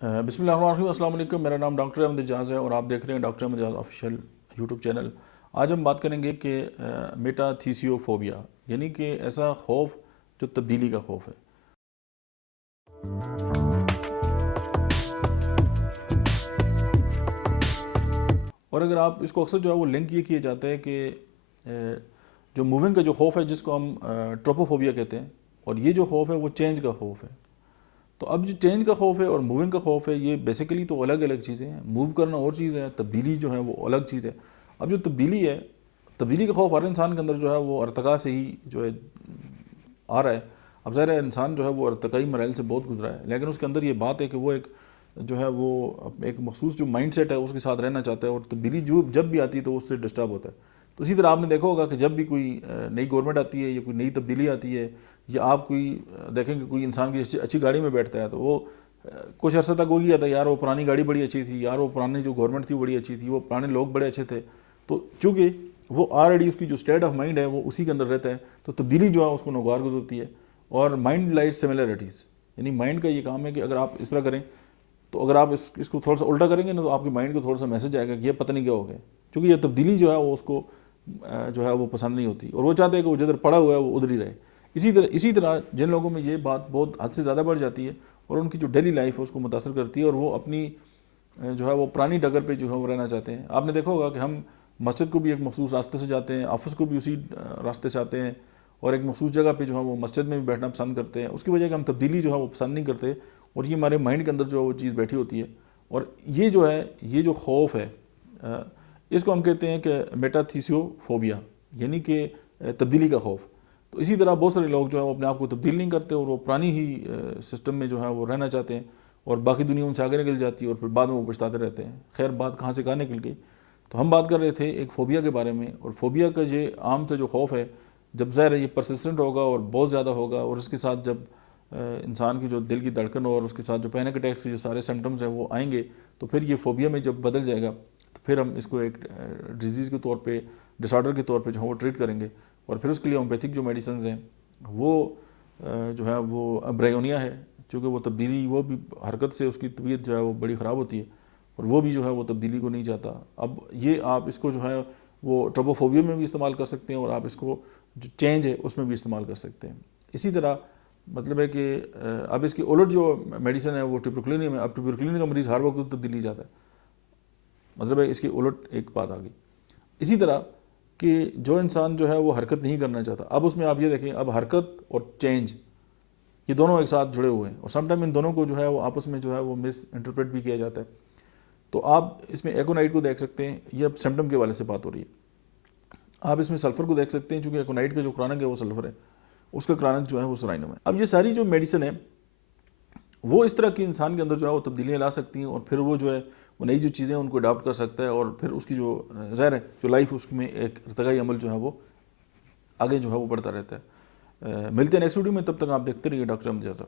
بسم اللہ الرحمن الرحیم، السلام علیکم۔ میرا نام ڈاکٹر احمد اعجاز ہے اور آپ دیکھ رہے ہیں ڈاکٹر احمد اعجاز آفیشیل یوٹیوب چینل۔ آج ہم بات کریں گے کہ میٹاتھیسیوفوبیا، یعنی کہ ایسا خوف جو تبدیلی کا خوف ہے۔ اور اگر آپ اس کو اکثر جو ہے وہ لنک یہ کیا جاتا ہے کہ جو موونگ کا جو خوف ہے، جس کو ہم ٹروپوفوبیا کہتے ہیں، اور یہ جو خوف ہے وہ چینج کا خوف ہے۔ تو اب جو چینج کا خوف ہے اور موونگ کا خوف ہے، یہ بیسیکلی تو الگ الگ چیزیں ہیں۔ موو کرنا اور چیز ہے، تبدیلی جو ہے وہ الگ چیز ہے۔ اب جو تبدیلی ہے، تبدیلی کا خوف ہر انسان کے اندر جو ہے وہ ارتقاء سے ہی جو ہے آ رہا ہے۔ اب ظاہر ہے انسان جو ہے وہ ارتقائی مراحل سے بہت گزرا ہے، لیکن اس کے اندر یہ بات ہے کہ وہ ایک جو ہے وہ ایک مخصوص جو مائنڈ سیٹ ہے اس کے ساتھ رہنا چاہتا ہے، اور تبدیلی جب بھی آتی ہے تو اس سے ڈسٹرب ہوتا ہے۔ تو اسی طرح آپ نے دیکھا ہوگا کہ جب بھی کوئی نئی گورنمنٹ آتی ہے یا کوئی نئی تبدیلی آتی ہے، یا آپ کوئی دیکھیں کہ کوئی انسان کی اچھی گاڑی میں بیٹھتا ہے تو وہ کچھ عرصہ تک وہی کہتا ہے یار وہ پرانی گاڑی بڑی اچھی تھی، یار وہ پرانی جو گورنمنٹ تھی وہ بڑی اچھی تھی، وہ پرانے لوگ بڑے اچھے تھے۔ تو چونکہ وہ آلریڈی اس کی جو اسٹیٹ آف مائنڈ ہے وہ اسی کے اندر رہتا ہے، تو تبدیلی جو ہے اس کو ناگوار گزرتی ہے۔ اور مائنڈ لائٹ سملیرٹیز، یعنی مائنڈ کا یہ کام ہے کہ اگر آپ اس طرح کریں تو اگر آپ اس کو تھوڑا سا الٹا کریں گے نا، تو آپ کے مائنڈ کو تھوڑا سا میسج آئے گا کہ یہ پتہ نہیں کیا ہو گیا، کیونکہ یہ تبدیلی جو ہے وہ اس کو جو ہے وہ پسند نہیں ہوتی، اور وہ چاہتے ہیں کہ وہ جدھر پڑا ہوا ہے وہ ادھر ہی رہے۔ اسی طرح جن لوگوں میں یہ بات بہت حد سے زیادہ بڑھ جاتی ہے اور ان کی جو ڈیلی لائف ہے اس کو متاثر کرتی ہے، اور وہ اپنی جو ہے وہ پرانی ڈگر پہ جو ہے وہ رہنا چاہتے ہیں۔ آپ نے دیکھا ہوگا کہ ہم مسجد کو بھی ایک مخصوص راستے سے جاتے ہیں، آفس کو بھی اسی راستے سے آتے ہیں، اور ایک مخصوص جگہ پہ جو ہے وہ مسجد میں بھی بیٹھنا پسند کرتے ہیں۔ اس کی وجہ کہ ہم تبدیلی جو ہے وہ پسند نہیں کرتے، اور یہ ہمارے مائنڈ کے اندر جو ہے وہ چیز بیٹھی ہوتی ہے۔ اور یہ جو ہے یہ جو خوف ہے، اس کو ہم کہتے ہیں کہ میٹاتھیسیوفوبیا، یعنی کہ تبدیلی کا خوف۔ تو اسی طرح بہت سارے لوگ جو ہے وہ اپنے آپ کو تبدیل نہیں کرتے، اور وہ پرانی ہی سسٹم میں جو ہے وہ رہنا چاہتے ہیں، اور باقی دنیا ان سے آگے نکل جاتی ہے اور پھر بعد میں وہ پچھتاتے رہتے ہیں۔ خیر، بات کہاں سے کہاں نکل گئی؟ تو ہم بات کر رہے تھے ایک فوبیا کے بارے میں، اور فوبیا کا یہ عام سے جو خوف ہے، جب ظاہر ہے یہ پرسسٹنٹ ہوگا اور بہت زیادہ ہوگا، اور اس کے ساتھ جب انسان کی جو دل کی دھڑکن اور اس کے ساتھ جو پینک اٹیکس کے جو سارے سمٹمز ہیں وہ آئیں گے، تو پھر یہ فوبیا میں جب بدل جائے گا تو پھر ہم اس کو ایک ڈیزیز کے طور پہ، ڈس آرڈر کے طور پہ جو ہے وہ ٹریٹ کریں گے، اور پھر اس کے لیے ہومیوپیتھک جو میڈیسنز ہیں وہ جو ہے وہ برائیونیا ہے، چونکہ وہ تبدیلی، وہ بھی حرکت سے اس کی طبیعت جو ہے وہ بڑی خراب ہوتی ہے، اور وہ بھی جو ہے وہ تبدیلی کو نہیں چاہتا۔ اب یہ آپ اس کو جو ہے وہ ٹروپوفوبیا میں بھی استعمال کر سکتے ہیں، اور آپ اس کو جو چینج ہے اس میں بھی استعمال کر سکتے ہیں۔ اسی طرح مطلب ہے کہ اب اس کی الٹ جو میڈیسن ہے وہ ٹیوبرکلینیم ہے۔ اب ٹیوبرکلینیم کا مریض ہر وقت تبدیلی جاتا ہے، مطلب ہے اس کی الٹ ایک بات آ گئی۔ اسی طرح کہ جو انسان جو ہے وہ حرکت نہیں کرنا چاہتا، اب اس میں آپ یہ دیکھیں، اب حرکت اور چینج یہ دونوں ایک ساتھ جڑے ہوئے ہیں، اور سم ٹائم ان دونوں کو جو ہے وہ آپس میں جو ہے وہ مس انٹرپریٹ بھی کیا جاتا ہے۔ تو آپ اس میں ایکونائٹ کو دیکھ سکتے ہیں، یہ اب سمٹم کے حوالے سے بات ہو رہی ہے۔ آپ اس میں سلفر کو دیکھ سکتے ہیں، چونکہ ایکونائٹ کا جو کرانک ہے وہ سلفر ہے، اس کا کرانک جو ہے وہ سرائنم ہے۔ اب یہ ساری جو میڈیسن ہے وہ اس طرح کی انسان کے اندر جو ہے وہ تبدیلیاں لا سکتی ہیں، اور پھر وہ جو ہے وہ نئی جو چیزیں ان کو اڈاپٹ کر سکتا ہے، اور پھر اس کی جو ظاہر ہے جو لائف اس میں ایک ارتقائی عمل جو ہے وہ آگے جو ہے وہ بڑھتا رہتا ہے۔ ملتے ہیں نیکسٹ ویڈیو میں، تب تک آپ دیکھتے رہیے ڈاکٹر احمد اعجاز۔